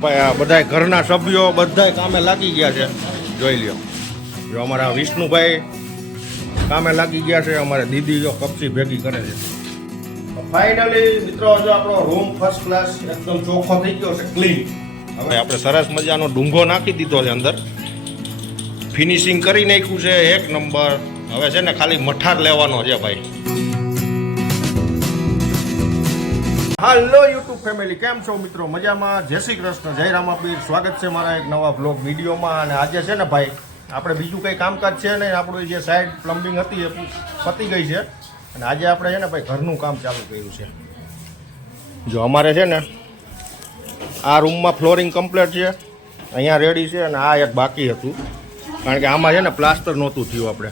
ભાઈ આ બધા ઘરના સભ્યો બધા કામે લાગી ગયા છે. જોઈ લ્યો, જો અમારા વિષ્ણુભાઈ કામે લાગી ગયા છે. અમારે દીદી જો કપચી ભેગી કરે છે. ફાઇનલી મિત્રો, જો આપણો રૂમ ફર્સ્ટ ક્લાસ એકદમ ચોખ્ખો થઈ ગયો છે, ક્લીન. હવે આપણે સરસ મજાનો ડુંગો નાખી દીધો છે અંદર, ફિનિશિંગ કરી નાખ્યું છે એક નંબર. હવે છે ને ખાલી મઠાર લેવાનો છે ભાઈ. હાલો યુટ્યુબ ફેમિલી, કેમ છો મિત્રો? મજામાં? જય શ્રી કૃષ્ણ, જય રામાપીર. સ્વાગત છે મારા એક નવા બ્લોગ વિડીયોમાં. અને આજે છે ને ભાઈ, આપણે બીજું કંઈ કામકાજ છે ને, આપણું જે સાઈડ પ્લમ્બિંગ હતી એ પતી ગઈ છે. અને આજે આપણે છે ને ભાઈ ઘરનું કામ ચાલુ કર્યું છે. જો અમારે છે ને આ રૂમમાં ફ્લોરિંગ કમ્પ્લીટ છે, અહીંયા રેડી છે. અને આ એક બાકી હતું, કારણ કે આમાં છે ને પ્લાસ્ટર નહોતું થયું આપણે.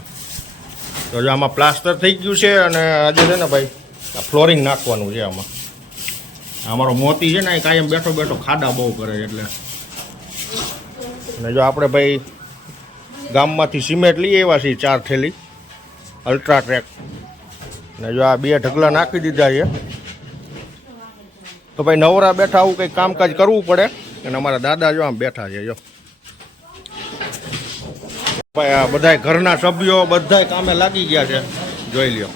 તો જો આમાં પ્લાસ્ટર થઈ ગયું છે. અને આજે છે ને ભાઈ આ ફ્લોરિંગ નાખવાનું છે. આમાં અમારો મોતી છે ને એ કાયમ બેઠો બેઠો ખાડા બહુ કરે એટલે. અને જો આપણે ભાઈ ગામમાંથી સિમેન્ટ લઈ આવ્યા છીએ 4 થેલી અલ્ટ્રાટ્રેક. અને જો આ 2 ઢગલા નાખી દીધા છે. તો ભાઈ નવરા બેઠા આવું કંઈક કામકાજ કરવું પડે. અને અમારા દાદા જો આમ બેઠા છે. જો ભાઈ આ બધા ઘરના સભ્યો બધા કામે લાગી ગયા છે. જોઈ લ્યો,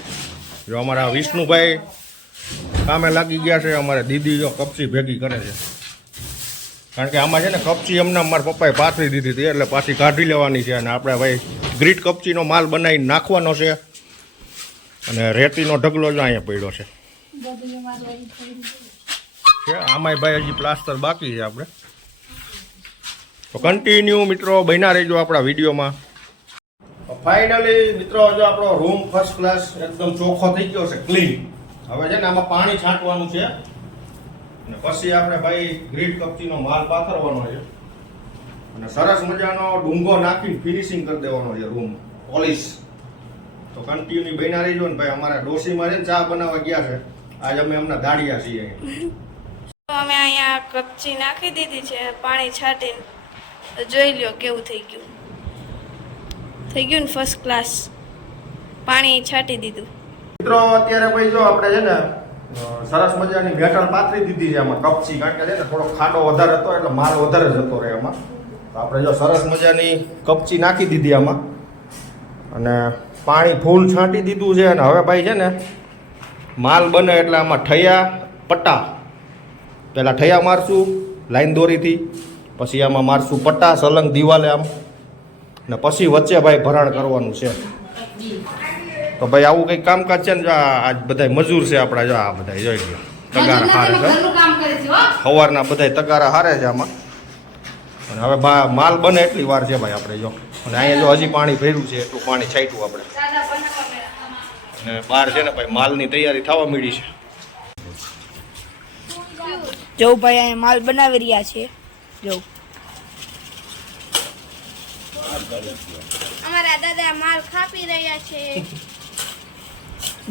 જો અમારા વિષ્ણુભાઈ કામે લાગી ગયા છે. અમારે દીદી જો કપચી ભેગી કરે છે, કારણ કે આમાં છે ને કપચી અમને મારા પપ્પાએ પાથરી દીધી હતી, એટલે પાછી કાઢી લેવાની છે. અને આપણે ભાઈ ગ્રીટ કપચીનો માલ બનાવી નાખવાનો છે. અને રેતીનો ઢગલો જો અહીંયા પડ્યો છે. આમાંય ભાઈ હજી પ્લાસ્ટર બાકી છે. આપણે તો કન્ટિન્યુ મિત્રો બન્યા રહેજો આપણા વિડીયોમાં. ફાઇનલી મિત્રો, જો આપણો રૂમ ફર્સ્ટ ક્લાસ એકદમ ચોખ્ખો થઈ ગયો છે, ક્લીન. હવે છે ને આમાં પાણી છાંટવાનું છે. અને પછી આપણે ભાઈ ગ્રીટ કપચીનો માલ પાથરવાનો છે. અને સરસ મજાનો ડુંગો નાખીને ફિનિશિંગ કરી દેવાનો છે રૂમ, પોલિશ. તો કન્ટિન્યુ બન્યા રહીજો ને ભાઈ. અમારા ડોશીમાં છે ને ચા બનાવવા ગયા છે. આજ અમે એમના દાડિયા છીએ. અમે અહીંયા કપચી નાખી દીધી છે, પાણી છાંટીને. તો જોઈ લ્યો કેવું થઈ ગયું. થઈ ગયું ને ફર્સ્ટ ક્લાસ. પાણી છાંટી દીધું. મિત્રો અત્યારે ભાઈ જો આપણે છે ને સરસ મજાની મેટલ પાથરી દીધી છે આમાં કપચી, કારણ કે છે ને થોડો ખાડો વધારે હતો એટલે માલ વધારે જતો રહે આમાં. તો આપણે જો સરસ મજાની કપચી નાખી દીધી આમાં. અને પાણી ફૂલ છાંટી દીધું છે. અને હવે ભાઈ છે ને માલ બને એટલે આમાં ઠૈયા પટ્ટા, પહેલાં ઠૈયા મારશું લાઈન દોરીથી, પછી આમાં મારશું પટ્ટા સલંગ દિવાલે આમ. ને પછી વચ્ચે ભાઈ ભરાણ કરવાનું છે. તો ભાઈ આવું કંઈક કામકાજ છે ને. જો આ બધા મજૂર છે આપણા, જો આ બધા જોઈ લો તગારા હારે છે. સવારના બધા તગારા હારે છે આમાં. અને હવે માલ બને એટલી વાર છે ભાઈ આપણે જો. અને અહીંયા જો હજી પાણી ભર્યું છે, એટલું પાણી છાંટ્યું આપણે. અને બહાર છે ને ભાઈ માલની તૈયારી થવા માંડી છે. જો ભાઈ અહીંયા માલ બનાવી રહ્યા છે. જો અમારા દાદા માલ કાપી રહ્યા છે.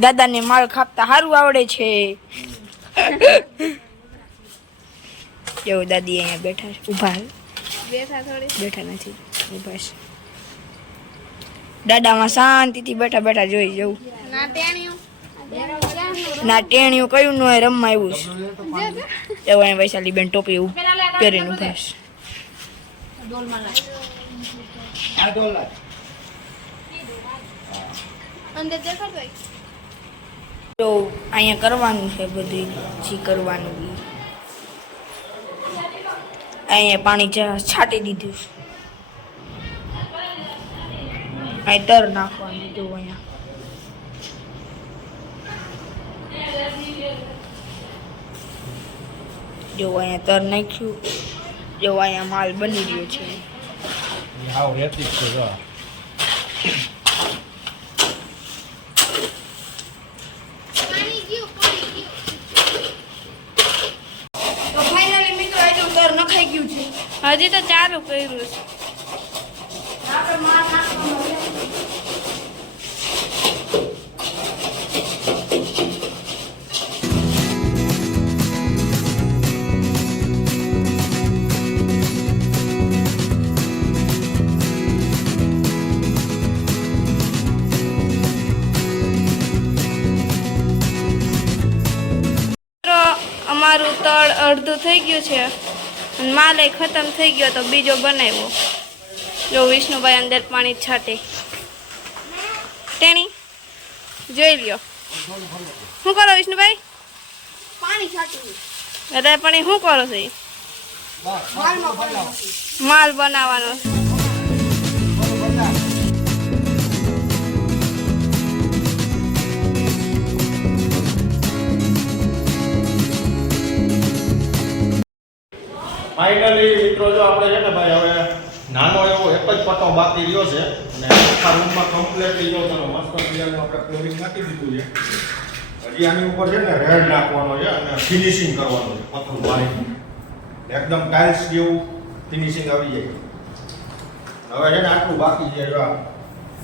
દાદાને માલ કાપતા સારું આવડે છે. જો દાદી અહીંયા બેઠા છે, ઊભા બેઠા નથી, ઊભા છે. દાદામાં શાંતિથી બેઠા બેઠા જોઈ જવું. ના ટેણિયું કયું ન હોય, રમવા આવ્યું છે. એવું અહીંયા વૈશાલી બેન ટોપી પહેરીને ઊભા છે. તો અહીંયા કરવાનું છે બધું જી કરવાનું. અહીંયા પાણી છાંટી દીધું છે. અહીં તર નાખવાનું. જો અહીંયા જો અહીંયા તર નાખ્યું. જો અહીંયા માલ બની રહ્યો છે. તો ફાઇનલી મિત્રો એટલું તર નખાઈ ગયું છે. હજી તો ચાલુ કર્યું છે. આપણે માલ નાખવાનો છે. અમારું તળ અડધું થઈ ગયું છે. અને માલ એ ખતમ થઈ ગયો તો બીજો બનાવ્યો. જો વિષ્ણુભાઈ અંદર પાણી છાંટે તેણી જોઈ લ્યો. શું કરો વિષ્ણુભાઈ? પાણી છાંટવું. અત્યારે પણ શું કરો છો? માલ બનાવવાનો. ફાઇનલી મિત્રો જો આપણે છે ને ભાઈ હવે નાનો એવો એક જ પટ્ટો બાકી રહ્યો છે અને આખા રૂમમાં કમ્પ્લીટલી જો તમે મસ્ત મજાનું આપણે ફ્લોરિંગ નાખી દીધું છે. હજી આની ઉપર છે ને રેડ નાખવાનો છે અને ફિનિશિંગ કરવાનું છે પતરું મારી એકદમ ટાઇલ્સ જેવું ફિનિશિંગ આવી જાય. હવે છે ને આટલું બાકી છે જો આ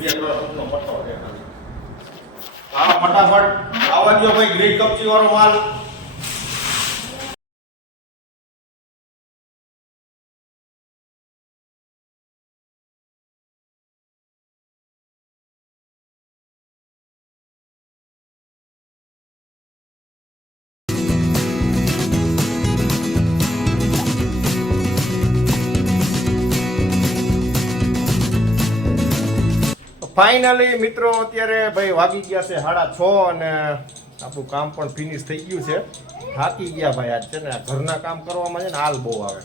2-3 ફૂટનો પટ્ટો છે. આ ફટાફટ આવા દો ભાઈ ગ્રીડ કપચી વાળો માલ. ફાઇનલી મિત્રો અત્યારે ભાઈ વાગી ગયા છે 6:30 અને આપણું કામ પણ ફિનિશ થઈ ગયું છે. થાકી ગયા ભાઈ આજ છે ને ઘરના કામ કરવામાં છે ને હાલ બહુ આવે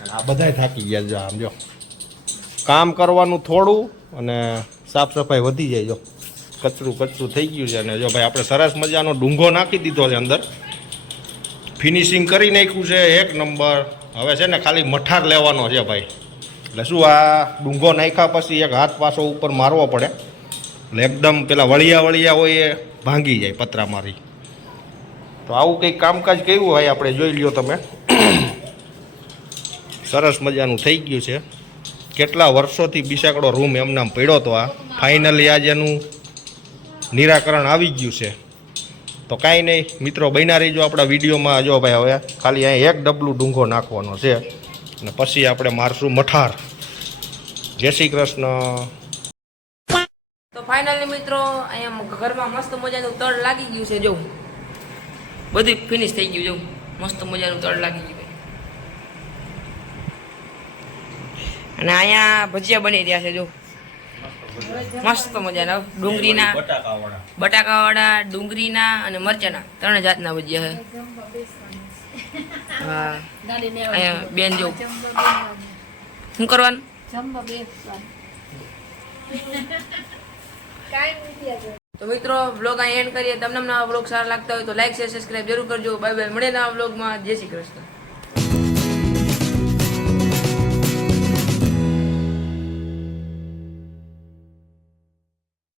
અને આ બધાય થાકી ગયા છે. આમ જો કામ કરવાનું થોડું અને સાફ સફાઈ વધી જાય. જો કચરું થઈ ગયું છે અને જો ભાઈ આપણે સરસ મજાનો ડુંગો નાખી દીધો છે અંદર, ફિનિશિંગ કરી નાખ્યું છે એક નંબર. હવે છે ને ખાલી મઠાર લેવાનો છે ભાઈ. એટલે શું આ ડુંગો નાખ્યા પછી એક હાથ પાછો ઉપર મારવો પડે એટલે એકદમ પેલા વળિયા હોય એ ભાંગી જાય પતરા મારી. તો આવું કંઈક કામકાજ કેવું હોય આપણે જોઈ લ્યો તમે. સરસ મજાનું થઈ ગયું છે. કેટલા વર્ષોથી બિસાકડો રૂમ એમનામ પડ્યો તો આ ફાઇનલી આજે એનું નિરાકરણ આવી ગયું છે. તો કાંઈ નહીં મિત્રો, બન્યા રહીજો આપણા વિડીયોમાં. જો ભાઈ હવે ખાલી અહીં એક ડબલું ડુંગો નાખવાનો છે અને પછી આપણે મારશું મઠાર. જય શ્રી કૃષ્ણ. તો ફાઇનલી મિત્રો અહીંયા ઘરમાં મસ્ત મજાનું તળ લાગી ગયું છે. જો બધું ફિનિશ થઈ ગયું. જો મસ્ત મજાનું તળ લાગી ગયું. અને અહીંયા ભજીયા બની રહ્યા છે. જો મસ્ત મજાના ડુંગળીના, બટાકાવાળા, ડુંગળીના અને મરચાના 3 જાતના ભજીયા છે. હા અહીંયા બેન જો શું કરવાનું. તો મિત્રો બ્લોગ અહીં એન્ડ કરીએ. તમને નવા બ્લોગ સારા લાગતા હોય તો લાઈક શેર સબસ્ક્રાઈબ જરૂર કરજો. Bye bye. મળીએ નવા બ્લોગમાં. જય શ્રી કૃષ્ણ.